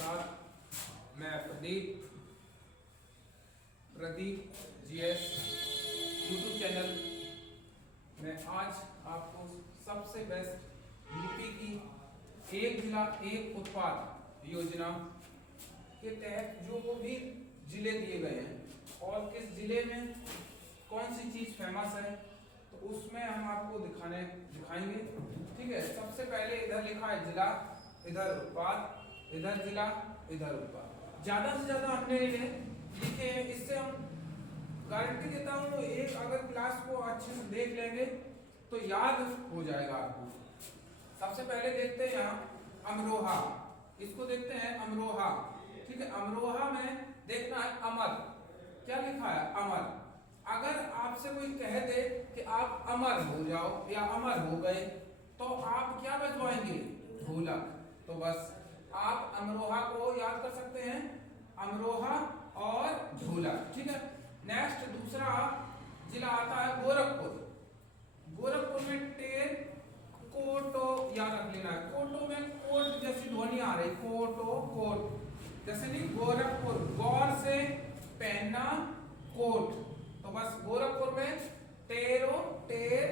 नमस्कार, मैं Pradeep GS YouTube channel में आज आपको सबसे बेस्ट यूपी की एक जिला एक उत्पाद योजना के तहत जो भी जिले दिए गए हैं और किस जिले में कौन सी चीज फेमस है तो उसमें हम आपको दिखाएंगे। ठीक है, सबसे पहले इधर लिखा है जिला, इधर उत्पाद, इधर जिला, इधर उत्पाद। ज्यादा से ज्यादा हमने ये लिखे हैं, इससे हम गारंटी देता हूँ एक अगर क्लास को अच्छे से देख लेंगे तो याद हो जाएगा आपको। सबसे पहले देखते हैं यहाँ अमरोहा, इसको देखते हैं अमरोहा। ठीक है, अमरोहा में देखना है अमर, क्या लिखा है अमर। अगर आपसे कोई कह दे कि आप अमर हो जाओ या अमर हो गए तो आप क्या बजवाएंगे, ढोलक। तो बस आप अमरोहा को याद कर सकते हैं, अमरोहा और ढोलक। ठीक है, नेक्स्ट दूसरा जिला आता है गोरखपुर। गोरखपुर में टेर कोटो याद रख लेना है। कोटो में कोट जैसी ध्वनि आ रही, कोटो कोट जैसे नहीं, गोरखपुर गौर से पहनना कोट। तो बस गोरखपुर में टेरो टेर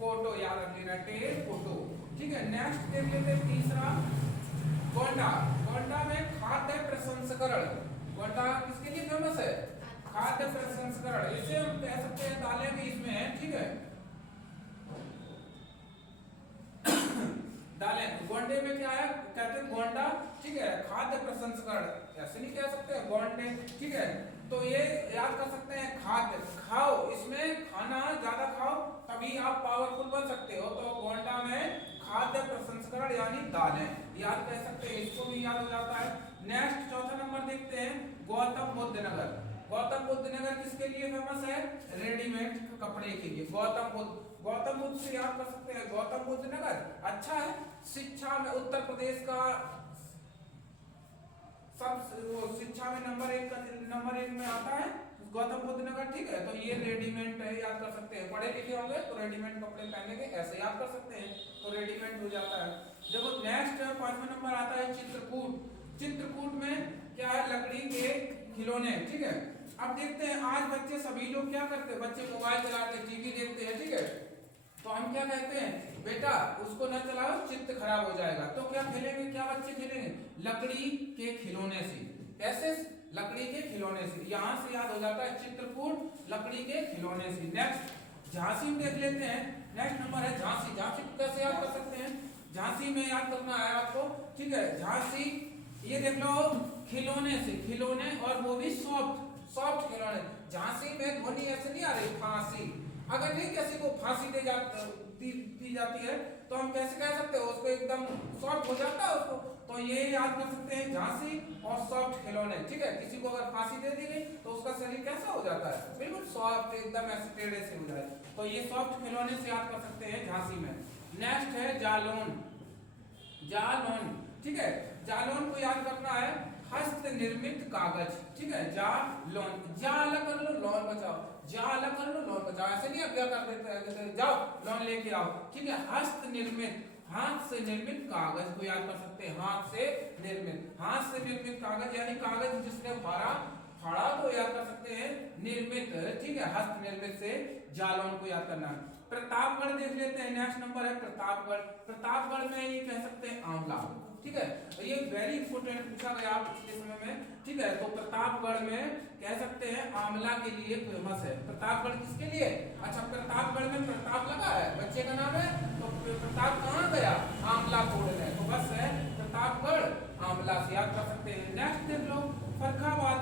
कोटो याद रख लेना, टेर कोटो। ठीक है, नेक्स्ट देख लेते हैं तीसरा गोंडा। गोंडा में खाद्य प्रसंस्करण। गोंडा किसके लिए फेमस है, खाद्य प्रसंस्करण। इसे हम कह सकते हैं दालें भी इसमें है। ठीक है, दालें गोंडे में क्या है, कहते हैं गोंडा। ठीक है, खाद्य प्रसंस्करण ऐसे नहीं कह सकते गोंडे। ठीक है, तो ये याद कर सकते हैं खाद्य, खाओ, इसमें खाना ज्यादा खाओ तभी आप पावरफुल बन सकते हो। तो गोंडा में खाद्य प्रसंस्करण यानी दालें याद कह सकते हैं, इसको भी याद हो जाता है। नेक्स्ट चौथा नंबर देखते हैं गौतम बुद्ध नगर। गौतम बुद्ध नगर किसके लिए फेमस है, रेडीमेड कपड़े के लिए। गौतम बुद्ध से याद कर सकते हैं गौतम बुद्ध नगर। अच्छा है, शिक्षा में उत्तर प्रदेश का सब शिक्षा में नंबर एक में आता है गौतम बुद्ध नगर। ठीक है, तो ये रेडीमेड है, याद कर सकते हैं। पढ़े लिखे होंगे तो रेडीमेड कपड़े पहनेंगे, ऐसे याद कर सकते हैं, तो रेडीमेड हो जाता है। देखो नेक्स्ट 5वां नंबर आता है चित्रकूट। चित्रकूट में क्या है, लकड़ी के खिलौने। ठीक है, अब देखते हैं आज बच्चे सभी लोग क्या करते हैं, बच्चे मोबाइल चलाते हैं, टीवी देखते हैं। ठीक है, तो हम क्या कहते हैं, बेटा उसको न चलाओ, चित्त खराब हो जाएगा। तो क्या खेलेंगे, क्या बच्चे खेलेंगे, लकड़ी के खिलौने से। कैसे, लकड़ी के खिलौने से। यहां से याद हो जाता है चित्रकूट, लकड़ी के खिलौने से। नेक्स्ट झांसी में देख लेते हैं, नेक्स्ट नंबर है झांसी। झांसी को कैसे याद कर सकते हैं, झांसी में याद करना है आपको। ठीक है, झांसी ये देख लो खिलौने से, खिलौने और वो भी सॉफ्ट खिलौने। झांसी में ध्वनि ऐसे नहीं आ रही फांसी। अगर नहीं किसी को फांसी दी जाती है तो हम कैसे कह सकते हैं, उसको एकदम सॉफ्ट हो जाता है उसको। तो ये याद कर सकते हैं झांसी और सॉफ्ट खिलौने। ठीक है, किसी को अगर फांसी दे दी गई तो उसका शरीर कैसा हो जाता है, बिल्कुल सॉफ्ट, एकदम ऐसे टेढ़े से हो जाए। तो ये सॉफ्ट खिलौने से याद कर सकते हैं झांसी में। नेक्स्ट है जालौन। जालौन, ठीक है, जालौन को याद करना है हस्त निर्मित कागज। ठीक है, जालौन, जाल कर लो लौन बचाओ, जाल कर लो लौन बचाओ, ऐसे नहीं अब क्या कर देते हैं, जाओ लौन लेके आओ। ठीक है, हस्त निर्मित, हाथ से निर्मित कागज को याद कर सकते हैं, हाथ से निर्मित। हाथ से निर्मित कागज यानी कागज जिसने फाड़ा तो याद कर सकते हैं निर्मित। ठीक है, हस्त निर्मित से जालौन को याद करना है। प्रतापगढ़ देख लेते हैं, नेक्स्ट नंबर है प्रतापगढ़। प्रतापगढ़ में ये कह सकते हैं आंवला। ठीक है, ये वेरी इंपोर्टेंट पूछा गया पिछले समय में। ठीक है, तो प्रतापगढ़ में कह सकते हैं आंवला के लिए फेमस है। प्रतापगढ़ किसके लिए, अच्छा प्रतापगढ़ में प्रताप लगा है, बच्चे का नाम है, तो प्रताप कहाँ गया, आंवला तोड़ने। तो बस है प्रतापगढ़ आंवला से याद कर सकते हैं। नेक्स्ट देख लो फर्रुखाबाद।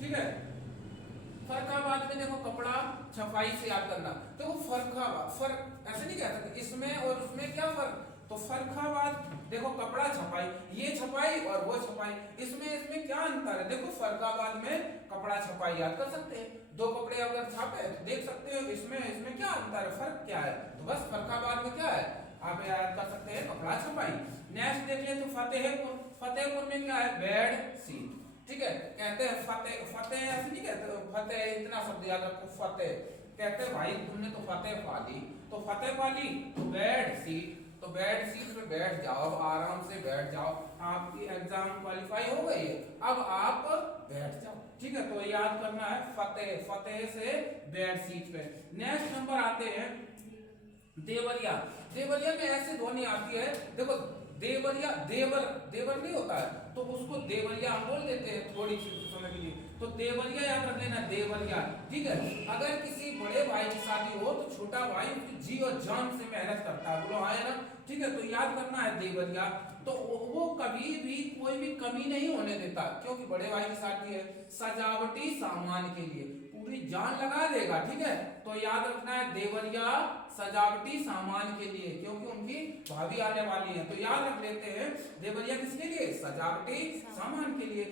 ठीक है, फर्रुखाबाद में देखो कपड़ा छपाई से याद करना। तो फर्रुखाबाद, फर्क ऐसे नहीं कह सकते, इसमें और उसमें क्या फर्क। तो फर्रुखाबाद देखो कपड़ा छपाई, ये छपाई और वो छपाई, इसमें क्या अंतर है। देखो फर्रुखाबाद में कपड़ा छपाई याद कर सकते हैं, दो कपड़े अगर छापे तो देख सकते हो इसमें क्या अंतर है, फर्क क्या है। तो बस फर्रुखाबाद में क्या है, आप याद कर सकते हैं कपड़ा छपाई। नेक्स्ट देखिए तो फतेहपुर। फतेहपुर में क्या है, बेड शीट। ठीक है, कहते हैं फतेह ऐसे नहीं कहते, फतेह इतना शब्द याद रखो, फतेह कहते हैं भाई तुमने तो फतेह पा ली, तो फतेह पा ली तो बेड शीट तो बेड सीट पे बैठ जाओ, आराम से बैठ जाओ, आपकी एग्जाम क्वालिफाई हो गई है, अब आप बैठ जाओ, ठीक है। तो याद करना है फतेह, फतेह से बेड सीट पे। नेक्स्ट नंबर आते हैं देवरिया। देवरिया में ऐसे ध्वनि आती है, देखो देवरिया, देवर देवर नहीं होता है तो उसको देवरिया हम बोल देते हैं थोड़ी सी समय के लिए, तो देवरिया याद रख लेना, देवरिया, ठीक है। अगर किसी बड़े भाई की शादी हो तो छोटा भाई उसकी जी और जान से मेहनत करता है, बोलो हाँ है ना, ठीक है। तो याद करना है देवरिया, तो वो कभी भी कोई भी कमी नहीं होने देता, क्योंकि बड़े भाई की शादी है, सजावटी सामान के लिए पूरी जान लगा देगा, ठीक है। तो याद रखना है देवरिया सजावटी सामान के लिए, क्योंकि उनकी भाभी आने वाली है, तो याद रख लेते हैं देवरिया किसके लिए, सजावटी सामान के लिए।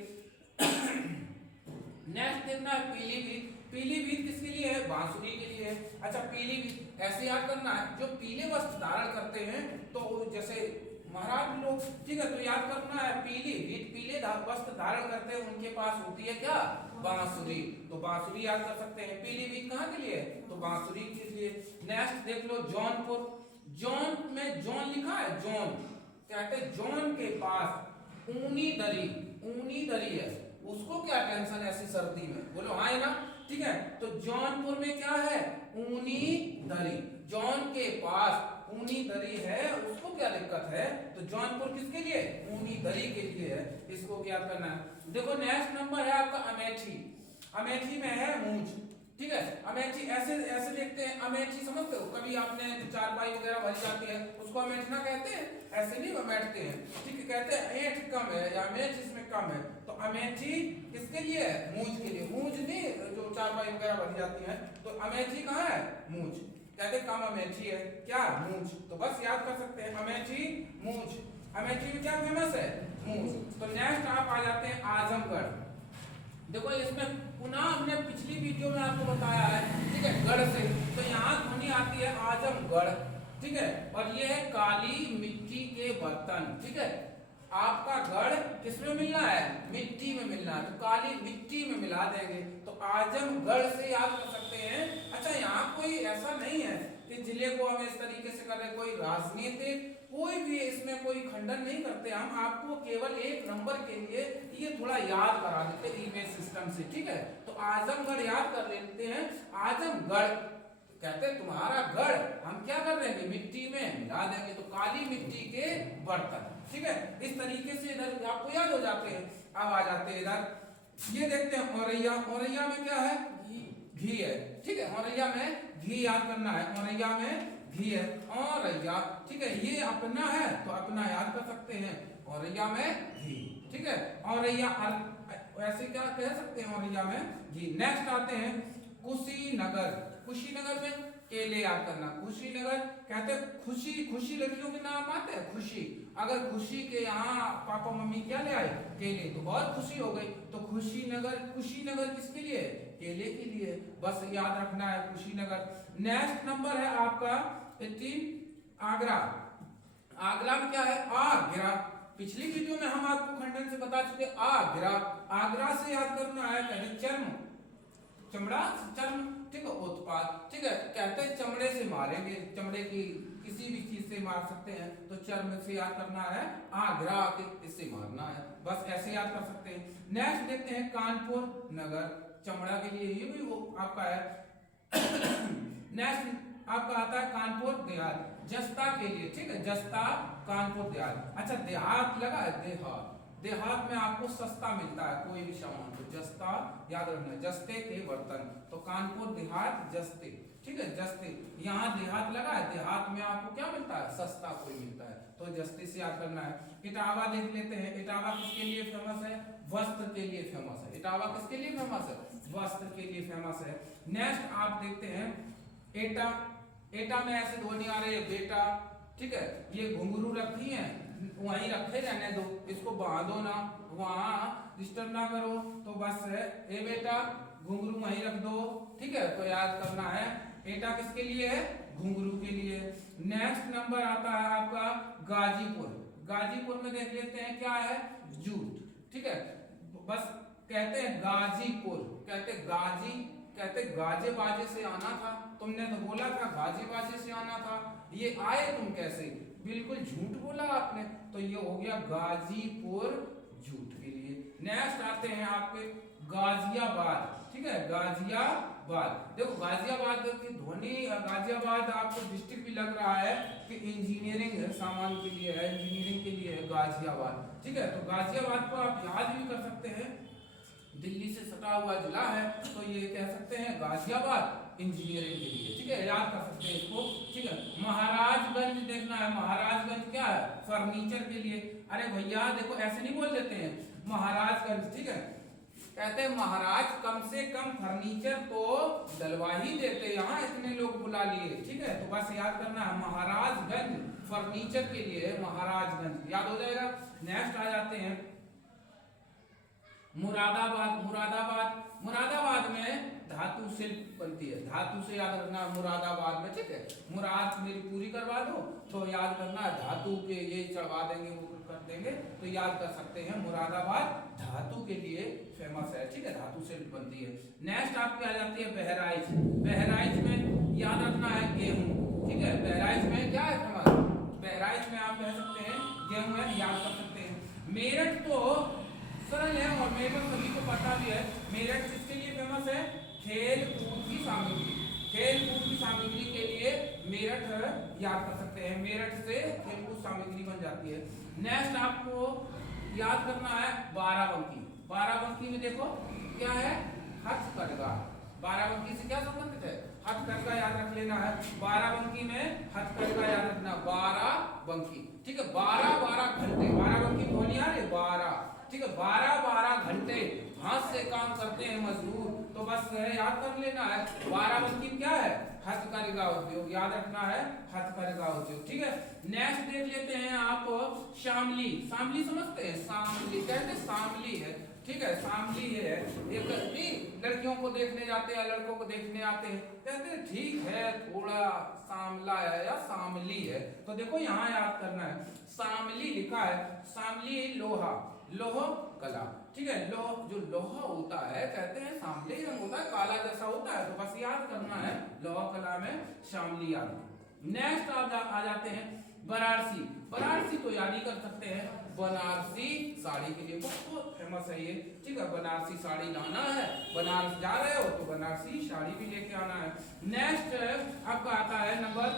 नेक्स्ट देखना है पीलीभीत। पीलीभीत किसके लिए है, बांसुरी के लिए। अच्छा पीलीभीत ऐसे याद करना है, जो पीले वस्त्र धारण करते हैं, तो जैसे महाराज लोग, ठीक है, तो याद करना है पीलीभीत पीले वस्त्र धारण करते हैं, उनके पास होती है क्या, बांसुरी, तो बांसुरी याद कर सकते हैं। पीलीभीत कहाँ के लिए, तो बांसुरी के लिए। नेक्स्ट देख लो जौनपुर। जौन में जौन लिखा है, जौन कहते हैं जौन के पास ऊनी दरी, ऊनी दरी है, उसको क्या टेंशन है ऐसी सर्दी में, बोलो हाँ है ना, ठीक है। तो जौनपुर में क्या है, ऊनी दरी, जौन के पास ऊनी दरी है उसको क्या दिक्कत है, तो जौनपुर किसके लिए, ऊनी दरी के लिए है, इसको याद करना है। देखो नेक्स्ट नंबर है आपका अमेठी। अमेठी में है मूंछ, ठीक है। अमेठी ऐसे ऐसे देखते हैं, अमेठी समझते हो, कभी आपने चारपाई वगैरह भरी जाती है उसको अमेठना कहते हैं, ऐसे नहीं बैठते हैं, ठीक है, कहते हैं ऐठ कम है या अमेठ इसमें कम है, तो अमेठी किसके लिए है, मूंछ के लिए। मूंछ नहीं जो चारपाई वगैरह भरी जाती है, तो अमेठी कहाँ है, मूंछ, कहते कम अमेठी है क्या, मूंछ, तो बस याद कर सकते हैं अमेठी मूंछ। अमेठी में क्या फेमस है, मूंछ। तो नेक्स्ट आप आ जाते हैं आजमगढ़। देखो इसमें पुनः हमने पिछली वीडियो में आपको बताया है, ठीक है, गढ़ से, तो यहाँ ध्वनि आती है आजमगढ़, ठीक है। और ये है काली मिट्टी के बर्तन, ठीक है। आपका गढ़ किसमें मिलना है, मिट्टी में मिलना है, तो काली मिट्टी में मिला देंगे, तो आजमगढ़ से याद कर सकते हैं। अच्छा यहाँ कोई ऐसा नहीं है कि जिले को हम इस तरीके से कर रहे, कोई राजनीतिक कोई भी इसमें कोई खंडन नहीं करते, हम आपको केवल एक नंबर के लिए ये थोड़ा याद करा देते हैं इमेज सिस्टम से, ठीक है। तो आजमगढ़ याद कर लेते हैं, आजमगढ़ कहते हैं तुम्हारा गढ़ हम क्या कर देंगे, मिट्टी में मिला देंगे, तो काली मिट्टी के बर्तन, ठीक है। इस तरीके से इधर आपको याद हो जाते हैं। अब आ जाते हैं इधर, ये देखते हैं औरैया। औरैया में क्या है, घी है, ठीक है, औरैया में घी याद करना है, औरैया में घी है, औरैया, ठीक है, ये अपना है तो अपना याद कर सकते हैं, औरैया में घी, ठीक है। औरैया ऐसे क्या कह सकते हैं, औरैया में घी। नेक्स्ट आते हैं कुशीनगर। कुशीनगर में केले याद करना, कुशीनगर कहते हैं खुशी, खुशी लड़कियों के नाम आते हैं खुशी, अगर खुशी के यहाँ पापा मम्मी क्या ले आए, केले, तो बहुत खुशी हो गई, तो खुशीनगर, कुशीनगर किसके लिए, केले के लिए, बस याद रखना है कुशीनगर। नेक्स्ट नंबर है आपका 18 आगरा। आगरा में क्या है, आगरा, पिछली वीडियो में हम आपको खंडन से बता चुके, आगरा, आगरा से याद करना है कहते चर्म, चमड़ा, चर्म, ठीक है, उत्पाद, ठीक है, कहते हैं चमड़े से मारेंगे, चमड़े की किसी भी चीज से मार सकते हैं, तो चर्म से याद करना है, आगरा के इससे मारना है, बस ऐसे याद कर सकते हैं। नेक्स्ट देखते हैं कानपुर नगर, चमड़ा के लिए, ये भी वो आपका है। नेक्स्ट आपका आता है कानपुर देहात, जस्ता के लिए, ठीक है, जस्ता कानपुर देहात। अच्छा देहात लगा है, देहात, देहात में आपको सस्ता मिलता है कोई भी सामान, तो जस्ता याद रखना, जस्ते के बर्तन, तो कानपुर देहात जस्ते, ठीक है, जस्ते, यहाँ देहात लगा है, देहात में आपको क्या मिलता है, सस्ता कोई मिलता है, तो जस्ते से याद करना है। इटावा देख लेते हैं, इटावा किसके लिए फेमस है, वस्त्र के लिए फेमस है, इटावा किसके लिए फेमस है, वस्त्र के लिए फेमस है। नेक्स्ट आप देखते हैं एटा। एटा में ऐसे ध्वनि आ रही है बेटा, ठीक है, ये घुंघरू रखी है, वहीं रखे रहने दो, इसको बांधो ना, वहां डिस्टर्ब ना करो, तो बस है ए बेटा घुंघरू वहीं रख दो, ठीक है। तो याद करना है एटा किसके लिए है, घुंघरू के लिए। नेक्स्ट नंबर आता है आपका गाजीपुर। गाजीपुर में देख लेते हैं क्या है, जूट, ठीक है, बस कहते हैं गाजीपुर, कहते गाजी, कहते गाजे बाजे से आना था, तुमने तो बोला था गाजे बाजे से आना था, ये आए तुम कैसे, बिल्कुल झूठ बोला आपने, तो ये हो गया गाजीपुर झूठ के लिए। नेक्स्ट आते हैं आपके गाजियाबाद, ठीक है, गाजियाबाद। देखो गाजियाबाद की ध्वनि, गाजियाबाद आपको डिस्ट्रिक्ट भी लग रहा है कि इंजीनियरिंग सामान के लिए है, इंजीनियरिंग के लिए है गाजियाबाद, ठीक है। तो गाजियाबाद को आप याद भी कर सकते हैं, दिल्ली से सटा हुआ जिला है, तो ये कह सकते हैं गाजियाबाद इंजीनियरिंग के लिए, ठीक है, याद कर सकते हैं इसको, ठीक है। महाराजगंज देखना है, महाराजगंज क्या है, फर्नीचर के लिए। अरे भैया देखो ऐसे नहीं बोल देते हैं महाराजगंज, ठीक है, कहते हैं महाराज कम से कम फर्नीचर तो डलवा ही देते, यहाँ इतने लोग बुला लिए, ठीक है। तो बस याद करना है महाराजगंज फर्नीचर के लिए महाराजगंज, याद हो जाएगा। नेक्स्ट आ जाते हैं मुरादाबाद, मुरादाबाद, मुरादाबाद में धातु शिल्प बनती है, धातु से याद रखना मुरादाबाद में, ठीक है। मुराद मेरी पूरी करवा दो तो याद करना है धातु के ये चढ़वा देंगे, वो कर देंगे, तो याद कर सकते हैं मुरादाबाद धातु के लिए फेमस है, ठीक है, धातु शिल्प बनती है। नेक्स्ट आपकी आ जाती है बहराइच, बहराइच में याद रखना है गेहूं, ठीक है, बहराइच में क्या है फेमस, बहराइच में आप कह सकते हैं गेहूं है, याद कर सकते हैं। मेरठ तो सरल है और मेरे को सभी को पता भी है, मेरठ किसके लिए फेमस है, खेल कूद की सामग्री, खेल कूद की सामग्री के लिए मेरठ याद कर सकते हैं, मेरठ से खेल कूद सामग्री बन जाती है। नेक्स्ट आपको याद करना है बाराबंकी, बाराबंकी में देखो क्या है, हथकरघा, बाराबंकी से क्या संबंधित है, हथकरघा याद रख लेना है, बाराबंकी में हथकरघा याद रखना, बाराबंकी, ठीक है। 12 घंटे बाराबंकी ध्वनि आ रही 12, ठीक है, 12 घंटे हाथ से काम करते हैं मजदूर, तो बस याद कर लेना है बाराबंकी क्या है, हथकरघा उद्योग, याद रखना है हथकरघा उद्योग, ठीक है। नेक्स्ट देख लेते हैं आप शामली, शामली समझते हैं, शामली कहते हैं शामली है, ठीक है, शामली है एक लड़कियों को देखने जाते हैं, लड़कों को देखने आते हैं, कहते हैं ठीक है थोड़ा शामला है या शामली है, तो देखो यहाँ याद करना है शामली लिखा है, शामली लोहा, लोह कला, ठीक है, जो लोहा होता है कहते हैं शामली रंग होता है, काला जैसा होता है, तो बस याद करना है लोहा कला में शामली याद। नेक्स्ट आ जाते हैं बनारसी, बनारसी तो याद ही कर सकते हैं, बनारसी साड़ी के लिए बहुत फेमस है ये, ठीक है, बनारसी साड़ी लाना है, बनारस जा रहे हो तो बनारसी साड़ी भी लेके आना है। नेक्स्ट आपका आता है नंबर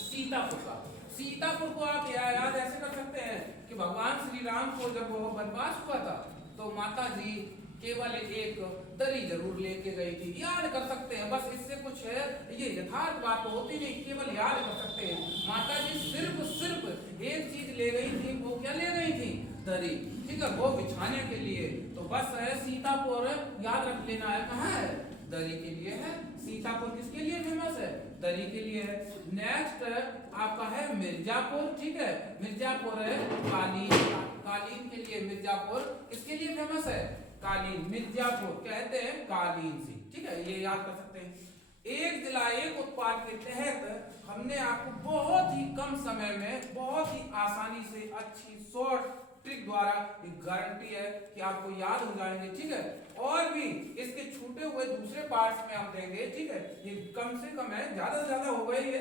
सीतापुर का, सीतापुर को आप याद ऐसे कर सकते हैं कि भगवान श्री राम को जब वो वनवास हुआ था तो माता जी केवल एक दरी जरूर लेके गई थी, याद कर सकते हैं, बस इससे कुछ है ये यथार्थ बात तो होती नहीं, केवल याद कर सकते हैं। माता जी सिर्फ एक चीज ले गई थी, वो क्या ले गई थी, दरी, ठीक है, वो बिछाने के लिए, तो बस है सीतापुर याद रख लेना है, कहाँ है, दरी के लिए है, सीतापुर किसके लिए फेमस है, दरी के लिए है। नेक्स्ट आपका है मिर्जापुर, ठीक है, मिर्जापुर है कालीन, कालीन के लिए मिर्जापुर किसके लिए फेमस है, कालीन, मिर्जापुर कहते हैं कालीन से, ठीक है, ये याद कर सकते हैं। एक जिला एक उत्पाद के तहत हमने आपको बहुत ही कम समय में बहुत ही आसानी से अच्छी शॉर्ट ट्रिक द्वारा एक गारंटी है कि आपको याद हो जाएंगे, ठीक है, और भी इसके छूटे हुए दूसरे पार्ट्स में हम देंगे, ठीक है, ये कम से कम है, ज्यादा से ज्यादा हो गए, ये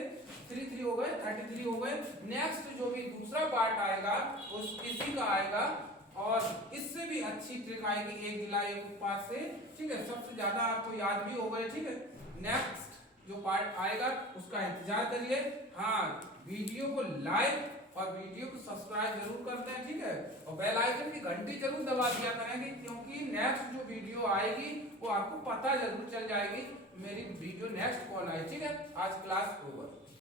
33 हो गए, 33 हो गए। नेक्स्ट जो भी दूसरा पार्ट आएगा उस इसी का आएगा और इससे भी अच्छी ट्रिक आएगी एक जिला एक उत्पाद से, ठीक है, सबसे ज्यादा आपको याद भी हो गए, ठीक है। नेक्स्ट जो पार्ट आएगा उसका इंतजार करिए, हाँ वीडियो को लाइक और वीडियो को सब्सक्राइब जरूर करते हैं, ठीक है, और बेल आइकन की घंटी जरूर दबा दिया करेंगे, क्योंकि नेक्स्ट जो वीडियो आएगी वो आपको पता जरूर चल जाएगी मेरी वीडियो नेक्स्ट कौन आई, ठीक है। आज क्लास ओवर।